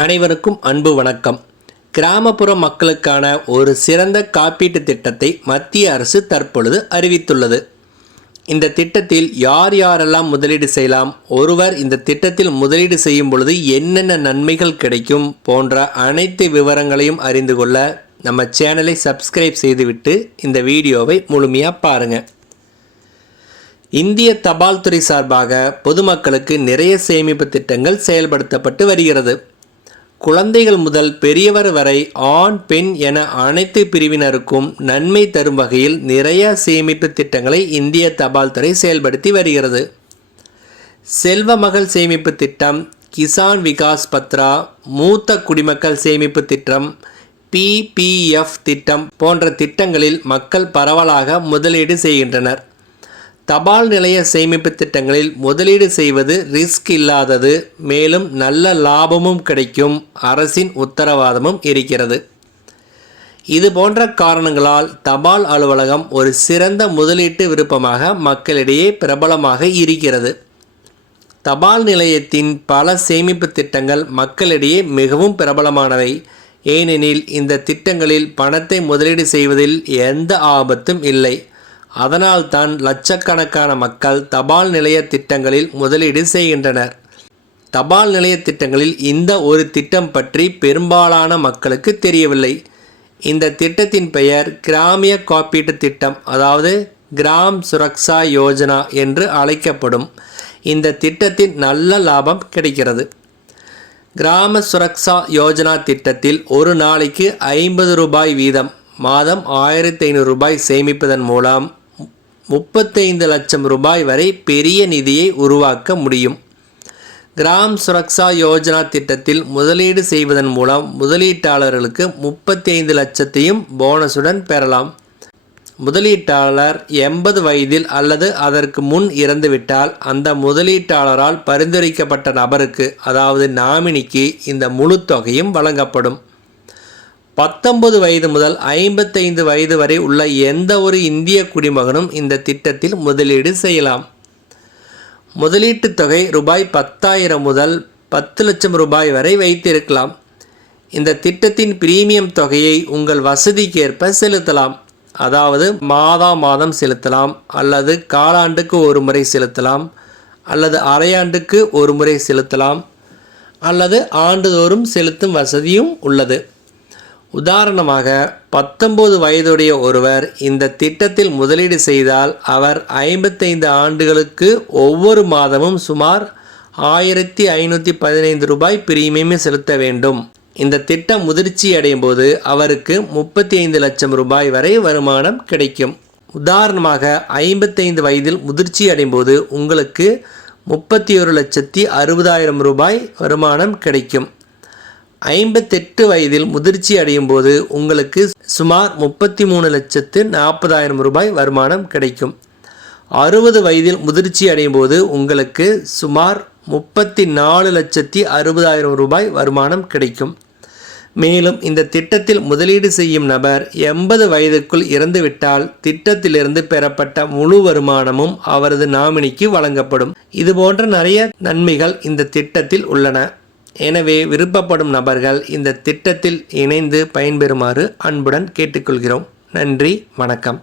அனைவருக்கும் அன்பு வணக்கம். கிராமப்புற மக்களுக்கான ஒரு சிறந்த காப்பீட்டு திட்டத்தை மத்திய அரசு தற்பொழுது அறிவித்துள்ளது. இந்த திட்டத்தில் யார் யாரெல்லாம் முதலீடு செய்யலாம், ஒருவர் இந்த திட்டத்தில் முதலீடு செய்யும் பொழுது என்னென்ன நன்மைகள் கிடைக்கும் போன்ற அனைத்து விவரங்களையும் அறிந்து கொள்ள நம்ம சேனலை சப்ஸ்கிரைப் செய்துவிட்டு இந்த வீடியோவை முழுமையாக பாருங்கள். இந்திய தபால் துறை சார்பாக பொதுமக்களுக்கு நிறைய சேமிப்பு திட்டங்கள் செயல்படுத்தப்பட்டு வருகிறது. குழந்தைகள் முதல் பெரியவர் வரை ஆண் பெண் என அனைத்து பிரிவினருக்கும் நன்மை தரும் வகையில் நிறைய சேமிப்பு திட்டங்களை இந்திய தபால் துறை செயல்படுத்தி வருகிறது. செல்வ மகள் சேமிப்பு திட்டம், கிசான் விகாஸ் பத்ரா, மூத்த குடிமக்கள் சேமிப்பு திட்டம், PPF திட்டம் போன்ற திட்டங்களில் மக்கள் பரவலாக முதலீடு செய்கின்றனர். தபால் நிலைய சேமிப்பு திட்டங்களில் முதலீடு செய்வது ரிஸ்க் இல்லாதது, மேலும் நல்ல லாபமும் கிடைக்கும், அரசின் உத்தரவாதமும் இருக்கிறது. இது போன்ற காரணங்களால் தபால் அலுவலகம் ஒரு சிறந்த முதலீட்டு விருப்பமாக மக்களிடையே பிரபலமாக இருக்கிறது. தபால் நிலையத்தின் பல சேமிப்பு திட்டங்கள் மக்களிடையே மிகவும் பிரபலமானவை. ஏனெனில் இந்த திட்டங்களில் பணத்தை முதலீடு செய்வதில் எந்த ஆபத்தும் இல்லை. அதனால்தான் லட்சக்கணக்கான மக்கள் தபால் நிலைய திட்டங்களில் முதலீடு செய்கின்றனர். தபால் நிலைய திட்டங்களில் இந்த ஒரு திட்டம் பற்றி பெரும்பாலான மக்களுக்கு தெரியவில்லை. இந்த திட்டத்தின் பெயர் கிராமிய காப்பீட்டு திட்டம், அதாவது கிராம் சுரக்ஷா யோஜனா என்று அழைக்கப்படும். இந்த திட்டத்தின் நல்ல லாபம் கிடைக்கிறது. கிராம சுரக்ஷா யோஜனா திட்டத்தில் ஒரு நாளைக்கு 50 ரூபாய் வீதம் மாதம் 1500 ரூபாய் சேமிப்பதன் மூலம் 35 லட்சம் ரூபாய் வரை பெரிய நிதியை உருவாக்க முடியும். கிராம் சுரக்ஷா யோஜனா திட்டத்தில் முதலீடு செய்வதன் மூலம் முதலீட்டாளர்களுக்கு 35 லட்சத்தையும் போனஸுடன் பெறலாம். முதலீட்டாளர் 80 வயதில் அல்லது அதற்கு முன் இறந்துவிட்டால் அந்த முதலீட்டாளரால் பரிந்துரைக்கப்பட்ட நபருக்கு, அதாவது நாமினிக்கு இந்த முழு தொகையும் வழங்கப்படும். 19 வயது முதல் 55 வயது வரை உள்ள எந்த ஒரு இந்திய குடிமகனும் இந்த திட்டத்தில் முதலீடு செய்யலாம். முதலீட்டு தொகை ரூபாய் 10,000 முதல் 10 லட்சம் ரூபாய் வரை வைத்திருக்கலாம். இந்த திட்டத்தின் பிரீமியம் தொகையை உங்கள் வசதிக்கேற்ப செலுத்தலாம். அதாவது மாதம் செலுத்தலாம், அல்லது காலாண்டுக்கு ஒரு முறை செலுத்தலாம், அல்லது அரையாண்டுக்கு ஒரு முறை செலுத்தலாம், அல்லது ஆண்டுதோறும் செலுத்தும் வசதியும் உள்ளது. உதாரணமாக 19 வயதுடைய ஒருவர் இந்த திட்டத்தில் முதலீடு செய்தால் அவர் 55 ஆண்டுகளுக்கு ஒவ்வொரு மாதமும் சுமார் 1515 ரூபாய் பிரீமியம் செலுத்த வேண்டும். இந்த திட்டம் முதிர்ச்சி அடையும் போது அவருக்கு 35 லட்சம் ரூபாய் வரை வருமானம் கிடைக்கும். உதாரணமாக 55 வயதில் முதிர்ச்சி அடையும் போது உங்களுக்கு 31,60,000 ரூபாய் வருமானம் கிடைக்கும். 58 வயதில் முதிர்ச்சி அடையும் போது உங்களுக்கு சுமார் 33,40,000 ரூபாய் வருமானம் கிடைக்கும். 60 வயதில் முதிர்ச்சி அடையும் போது உங்களுக்கு சுமார் 34,60,000 ரூபாய் வருமானம் கிடைக்கும். மேலும் இந்த திட்டத்தில் முதலீடு செய்யும் நபர் 80 வயதுக்குள் இறந்துவிட்டால் திட்டத்திலிருந்து பெறப்பட்ட முழு வருமானமும் அவரது நாமினிக்கு வழங்கப்படும். இதுபோன்ற நிறைய நன்மைகள் இந்த திட்டத்தில் உள்ளன. எனவே விருப்பப்படும் நபர்கள் இந்த திட்டத்தில் இணைந்து பயன்பெறுமாறு அன்புடன் கேட்டுக்கொள்கிறோம். நன்றி, வணக்கம்.